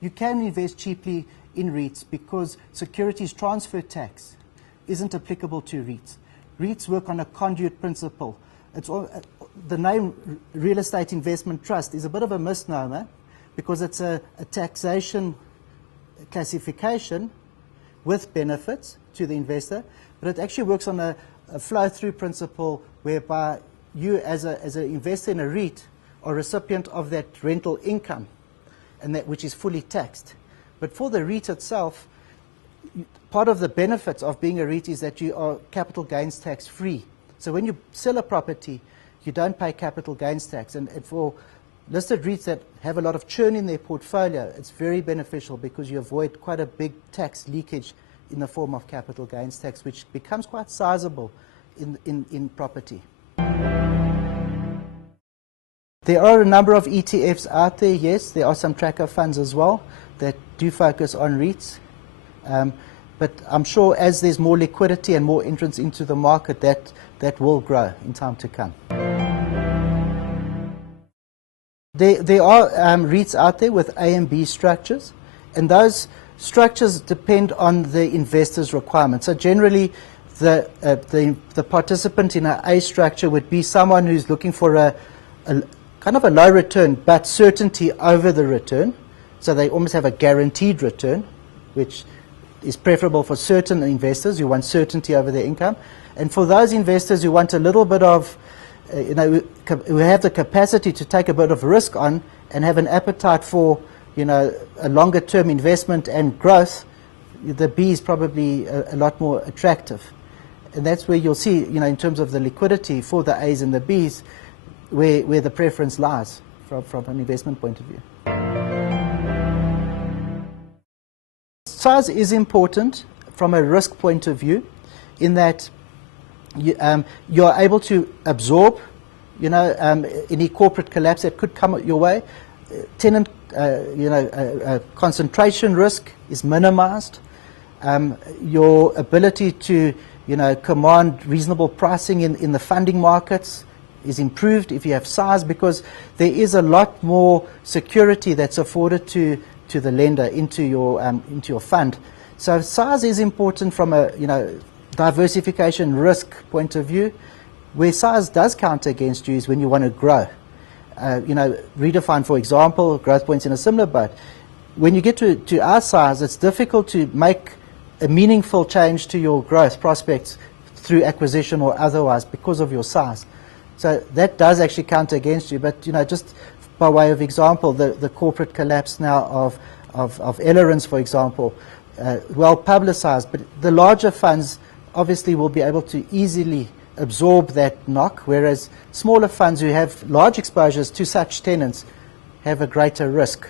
You can invest cheaply in REITs because securities transfer tax isn't applicable to REITs. REITs work on a conduit principle. The name Real Estate Investment Trust is a bit of a misnomer because it's a taxation classification with benefits to the investor, but it actually works on a flow-through principle whereby you as an investor in a REIT are recipient of that rental income, and that which is fully taxed. But for the REIT itself, part of the benefits of being a REIT is that you are capital gains tax free. So when you sell a property, you don't pay capital gains tax. And for listed REITs that have a lot of churn in their portfolio, it's very beneficial because you avoid quite a big tax leakage in the form of capital gains tax, which becomes quite sizable in property. There are a number of ETFs out there, yes. There are some tracker funds as well that do focus on REITs. But I'm sure as there's more liquidity and more entrance into the market, that will grow in time to come. There are REITs out there with A and B structures, and those structures depend on the investor's requirements. So generally, the participant in an A structure would be someone who's looking for a kind of a low return, but certainty over the return. So they almost have a guaranteed return, which is preferable for certain investors who want certainty over their income. And for those investors who want a little bit of, who have the capacity to take a bit of risk on and have an appetite for, a longer term investment and growth, the B is probably a lot more attractive. And that's where you'll see, in terms of the liquidity for the A's and the B's, where the preference lies from an investment point of view. Size is important from a risk point of view, in that you are able to absorb, any corporate collapse that could come your way. Tenant, concentration risk is minimized. Your ability to, command reasonable pricing in the funding markets is improved if you have size, because there is a lot more security that's afforded to the lender into your fund. So size is important from a diversification risk point of view. Where size does count against you is when you want to grow. Redefine, for example, growth points in a similar boat. When you get to our size, it's difficult to make a meaningful change to your growth prospects through acquisition or otherwise because of your size. So that does actually count against you. But just by way of example, the corporate collapse now of Ellerins, for example, well publicized. But the larger funds obviously will be able to easily absorb that knock, whereas smaller funds who have large exposures to such tenants have a greater risk.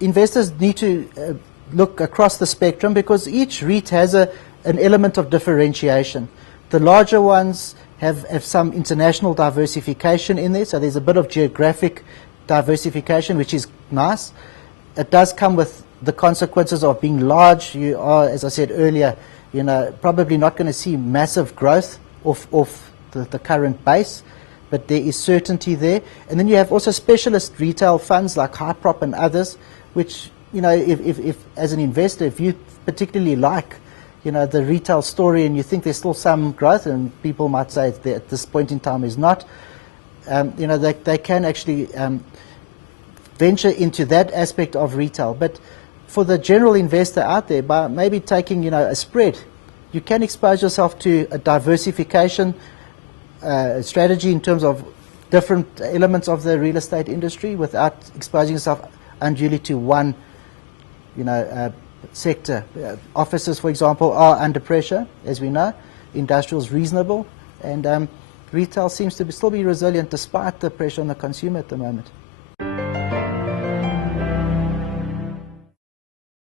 Investors need to look across the spectrum because each REIT has an element of differentiation. The larger ones have some international diversification in there, so there's a bit of geographic diversification, which is nice. It does come with the consequences of being large. You are, as I said earlier, probably not going to see massive growth off the current base, but there is certainty there. And then you have also specialist retail funds like Hyprop and others, which, if as an investor, if you particularly like, the retail story and you think there's still some growth, and people might say that at this point in time is not, they can actually venture into that aspect of retail. But for the general investor out there, by maybe taking, a spread, you can expose yourself to a diversification strategy in terms of different elements of the real estate industry without exposing yourself unduly to one, sector. Offices, for example, are under pressure, as we know. Industrial is reasonable, and retail seems to still be resilient despite the pressure on the consumer at the moment.